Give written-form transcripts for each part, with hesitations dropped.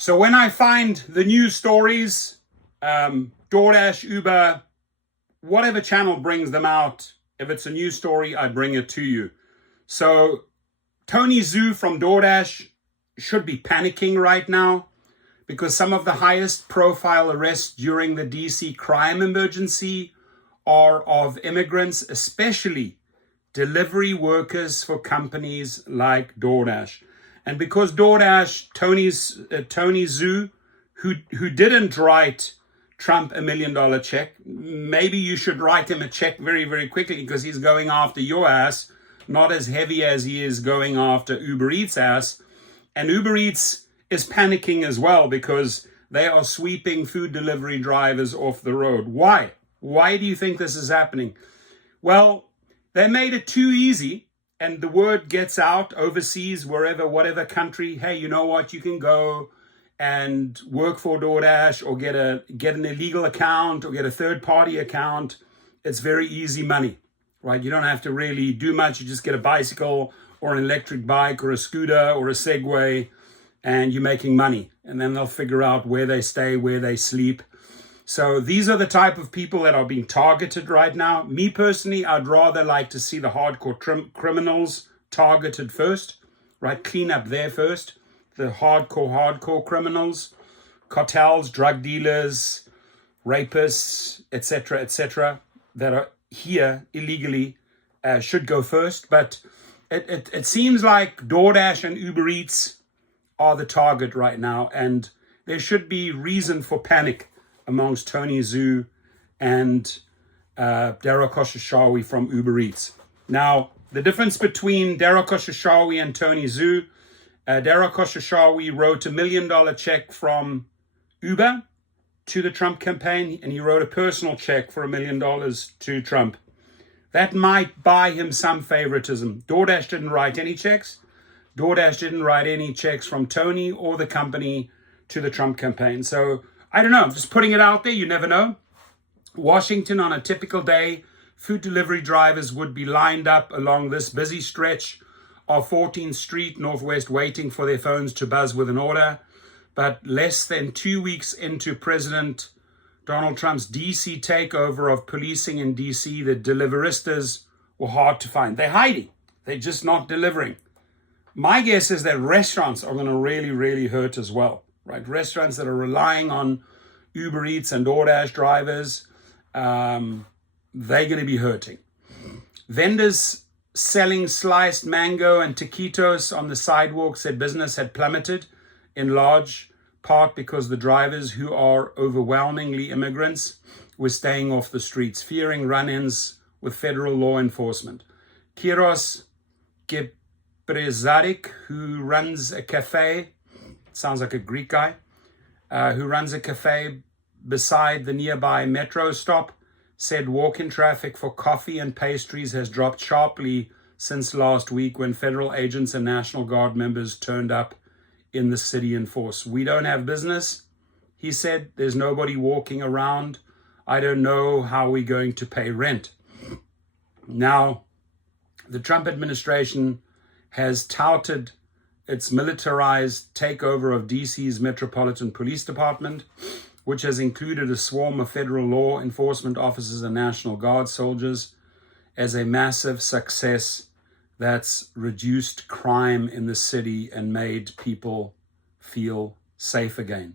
So when I find the news stories, DoorDash, Uber, whatever channel brings them out, if it's a news story, I bring it to you. So Tony Zhu from DoorDash should be panicking right now because some of the highest profile arrests during the DC crime emergency are of immigrants, especially delivery workers for companies like DoorDash. And because DoorDash, Tony Zhu, who didn't write Trump $1 million check, maybe you should write him a check very, very quickly because he's going after your ass, not as heavy as he is going after UberEats ass. And UberEats is panicking as well because they are sweeping food delivery drivers off the road. Why? Why do you think this is happening? Well, they made it too easy, and the word gets out overseas, wherever, whatever country, hey, you know what, you can go and work for DoorDash or get an illegal account or get a third-party account. It's very easy money, right? You don't have to really do much. You just get a bicycle or an electric bike or a scooter or a Segway, and you're making money. And then they'll figure out where they stay, where they sleep. So these are the type of people that are being targeted right now. Me personally, I'd rather like to see the hardcore criminals targeted first, right? Clean up there first. The hardcore criminals, cartels, drug dealers, rapists, etc., that are here illegally should go first. But it seems like DoorDash and UberEats are the target right now, and there should be reason for panic amongst Tony Zhu and Dara Khosrowshahi from UberEats. Now, the difference between Dara Khosrowshahi and Tony Zhu, Dara Khosrowshahi wrote $1 million check from Uber to the Trump campaign, and he wrote a personal check for $1 million to Trump. That might buy him some favoritism. DoorDash didn't write any checks. DoorDash didn't write any checks from Tony or the company to the Trump campaign. So I don't know, I'm just putting it out there, you never know. Washington, on a typical day, food delivery drivers would be lined up along this busy stretch of 14th Street Northwest waiting for their phones to buzz with an order. But less than 2 weeks into President Donald Trump's DC takeover of policing in DC, the deliveristas were hard to find. They're hiding. They're just not delivering. My guess is that restaurants are going to really, really hurt as well. Right, restaurants that are relying on Uber Eats and DoorDash drivers, they're going to be hurting. Vendors selling sliced mango and taquitos on the sidewalk said business had plummeted in large part because the drivers, who are overwhelmingly immigrants, were staying off the streets, fearing run-ins with federal law enforcement. Kiros Gebrezadek, who runs a cafe, sounds like a Greek guy, who runs a cafe beside the nearby metro stop, said walk-in traffic for coffee and pastries has dropped sharply since last week when federal agents and National Guard members turned up in the city in force. We don't have business, he said. There's nobody walking around. I don't know how we're going to pay rent. Now, the Trump administration has touted its militarized takeover of DC's Metropolitan Police Department, which has included a swarm of federal law enforcement officers and National Guard soldiers, as a massive success that's reduced crime in the city and made people feel safe again.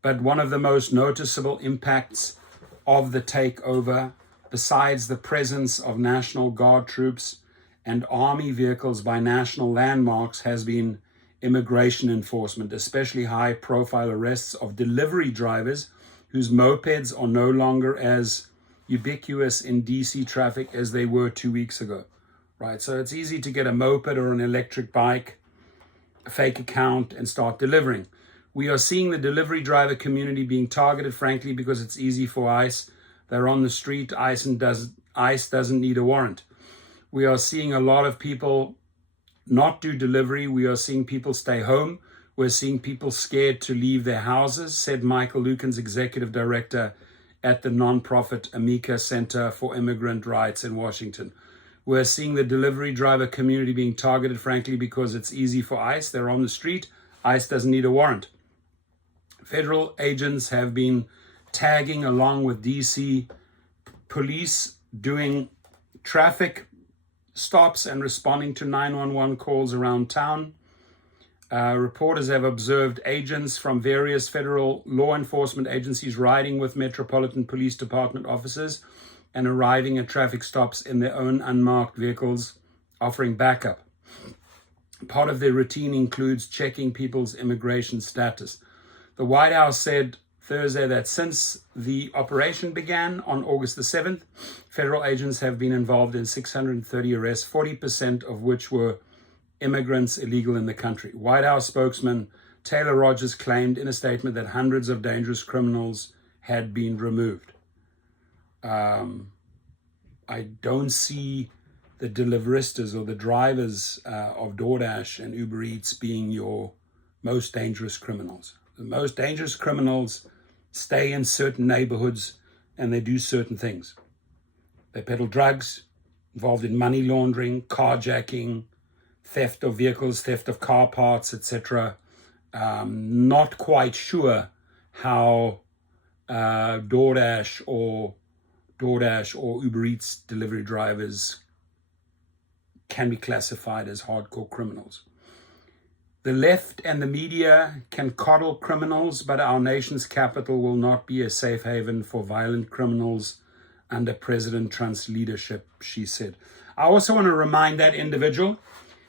But one of the most noticeable impacts of the takeover, besides the presence of National Guard troops and army vehicles by national landmarks, has been immigration enforcement, especially high-profile arrests of delivery drivers whose mopeds are no longer as ubiquitous in DC traffic as they were 2 weeks ago, right? So it's easy to get a moped or an electric bike, a fake account, and start delivering. We are seeing the delivery driver community being targeted, frankly, because it's easy for ICE. They're on the street. ICE doesn't need a warrant. We are seeing a lot of people not do delivery. We are seeing people stay home. We're seeing people scared to leave their houses, said Michael Lukens, executive director at the nonprofit Amica Center for Immigrant Rights in Washington. We're seeing the delivery driver community being targeted, frankly, because it's easy for ICE. They're on the street. ICE doesn't need a warrant. Federal agents have been tagging along with DC police, doing traffic stops and responding to 911 calls around town. Reporters have observed agents from various federal law enforcement agencies riding with Metropolitan Police Department officers and arriving at traffic stops in their own unmarked vehicles, offering backup. Part of their routine includes checking people's immigration status. The White House said Thursday that since the operation began on August the 7th, federal agents have been involved in 630 arrests, 40% of which were immigrants illegal in the country. White House spokesman Taylor Rogers claimed in a statement that hundreds of dangerous criminals had been removed. I don't see the deliveristas or the drivers of Doordash and UberEats being your most dangerous criminals. The most dangerous criminals stay in certain neighborhoods and they do certain things. They peddle drugs, involved in money laundering, carjacking, theft of vehicles, theft of car parts, etc. Not quite sure how DoorDash or UberEats delivery drivers can be classified as hardcore criminals. The left and the media can coddle criminals, but our nation's capital will not be a safe haven for violent criminals under President Trump's leadership, she said. I also want to remind that individual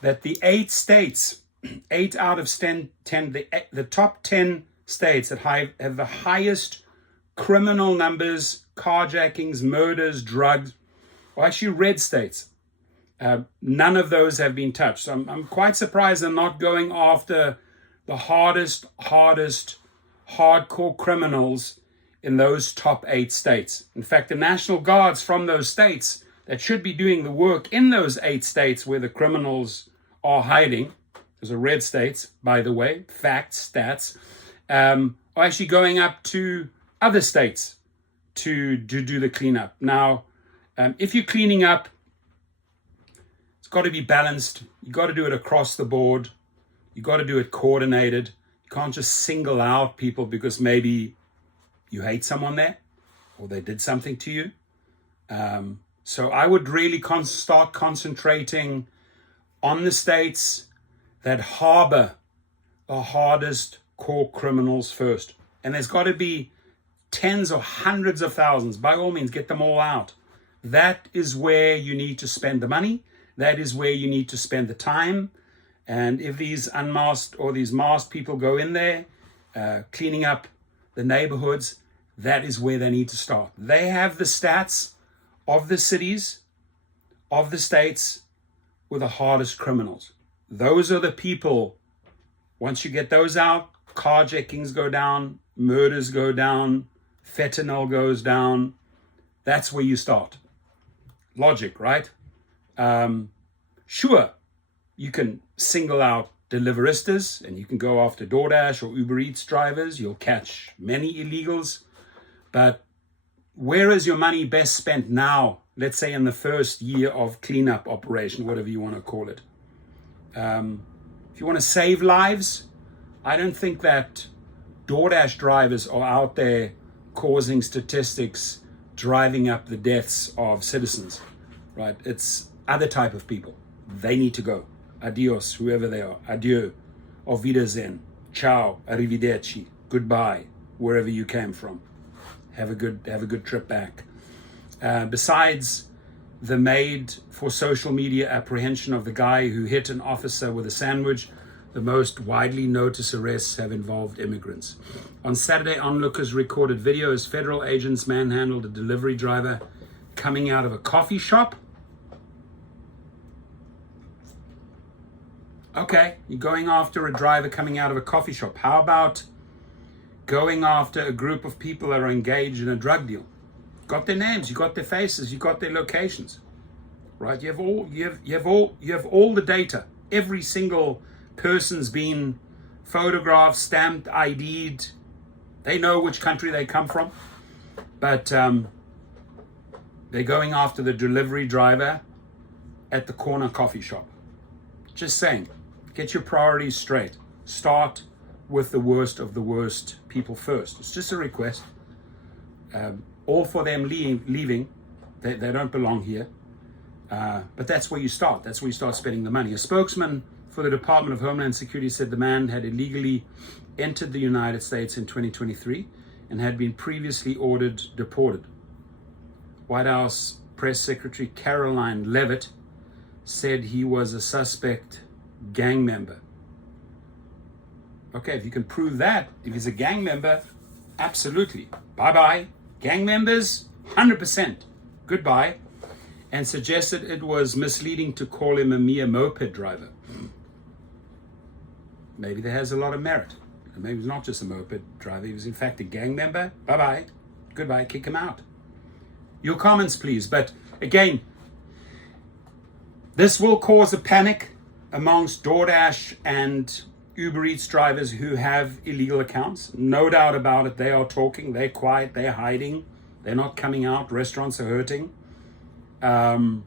that the 8 states, 8 out of 10, the top 10 states that have the highest criminal numbers, carjackings, murders, drugs, are actually red states. None of those have been touched. So I'm quite surprised they're not going after the hardest, hardcore criminals in those top 8 states. In fact, the National Guards from those states that should be doing the work in those 8 states where the criminals are hiding, those are red states, by the way, facts, stats, are actually going up to other states to do the cleanup. Now, if you're cleaning up, it's got to be balanced. You got to do it across the board. You got to do it coordinated. You can't just single out people because maybe you hate someone there or they did something to you. So I would really start concentrating on the states that harbor the hardest core criminals first. And there's got to be tens or hundreds of thousands. By all means, get them all out. That is where you need to spend the money. That is where you need to spend the time. And if these unmasked or these masked people go in there, cleaning up the neighborhoods, that is where they need to start. They have the stats of the cities, of the states with the hardest criminals. Those are the people, once you get those out, carjackings go down, murders go down, fentanyl goes down. That's where you start. Logic, right? Sure, you can single out deliveristas and you can go after DoorDash or UberEats drivers. You'll catch many illegals. But where is your money best spent now? Let's say in the first year of cleanup operation, whatever you want to call it. If you want to save lives, I don't think that DoorDash drivers are out there causing statistics, driving up the deaths of citizens, right? It's other type of people. They need to go. Adios, whoever they are. Adieu. Auf Wiedersehen. Ciao. Arrivederci. Goodbye, wherever you came from. Have a good trip back. Besides the made for social media apprehension of the guy who hit an officer with a sandwich, the most widely noticed arrests have involved immigrants. On Saturday, onlookers recorded video as federal agents manhandled a delivery driver coming out of a coffee shop. Okay, you're going after a driver coming out of a coffee shop. How about going after a group of people that are engaged in a drug deal? Got their names, you got their faces, you got their locations, right? You have all the data. Every single person's been photographed, stamped, ID'd. They know which country they come from, but they're going after the delivery driver at the corner coffee shop. Just saying, get your priorities straight. start with the worst of the worst people first. It's just a request. All for them leaving. They don't belong here. But that's where you start. That's where you start spending the money. A spokesman for the Department of Homeland Security said the man had illegally entered the United States in 2023 and had been previously ordered deported. White House Press Secretary Caroline Leavitt said he was a suspect gang member. Okay, if you can prove that, if he's a gang member, absolutely. Bye-bye. Gang members, 100%. Goodbye. And suggested it was misleading to call him a mere moped driver. Maybe that has a lot of merit. Maybe he's not just a moped driver. He was in fact a gang member. Bye-bye. Goodbye. Kick him out. Your comments, please. But again, this will cause a panic amongst DoorDash and UberEats drivers who have illegal accounts. No doubt about it. They are talking. They're quiet. They're hiding. They're not coming out. Restaurants are hurting. And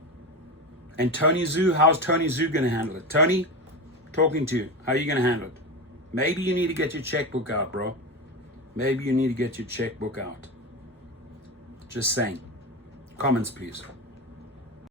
Tony Zhu, how's Tony Zhu going to handle it? Tony, talking to you. How are you going to handle it? Maybe you need to get your checkbook out, bro. Maybe you need to get your checkbook out. Just saying. Comments, please.